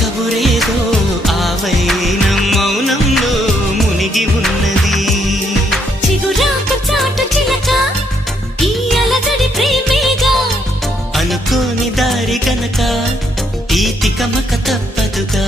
కబురేదో ఆవైనం మౌనంలో మునిగి ఉన్నది. చిగురాకు చాటు చిలక ఈ అలజడి ప్రేమేగా, అనుకోని దారి గనక ఈ తికమక తప్పదుగా.